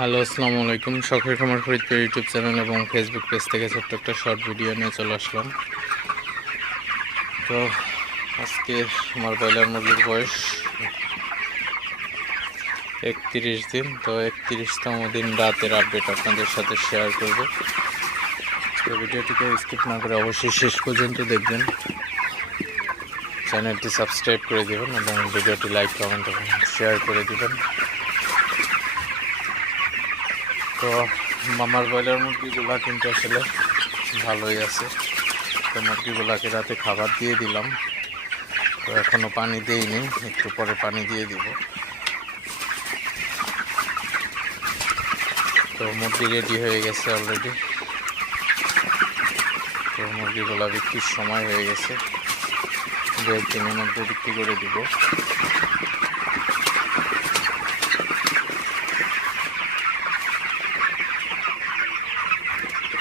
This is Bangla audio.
হ্যালো, আসসালামু আলাইকুম। শখের খামার ফরিদপুর ইউটিউব চ্যানেল এবং ফেসবুক পেজ থেকে ছোট্ট একটা শর্ট ভিডিও নিয়ে চলে আসলাম। তো আজকে আমার ব্রয়লার মুরগির বয়স 31 দিন। তো 31তম দিন রাতের আপডেট আপনাদের সাথে শেয়ার করব। তো ভিডিওটিকে স্কিপ না করে অবশ্যই শেষ পর্যন্ত দেখবেন। চ্যানেলটি সাবস্ক্রাইব করে দেবেন এবং ভিডিওটি লাইক, কমেন্ট এবং শেয়ার করে দেবেন। তো মামার ব্রয়লার মুরগিগুলা কিন্তু আসলে ভালোই আছে। তো মুরগিগুলাকে রাতে খাবার দিয়ে দিলাম। তো এখনও পানি দিইনি, একটু পরে পানি দিয়ে দিব। তো মুরগি রেডি হয়ে গেছে অলরেডি। তো মুরগিগুলা বিক্রির সময় হয়ে গেছে, 2-1 দিনের মধ্যে বিক্রি করে দিব।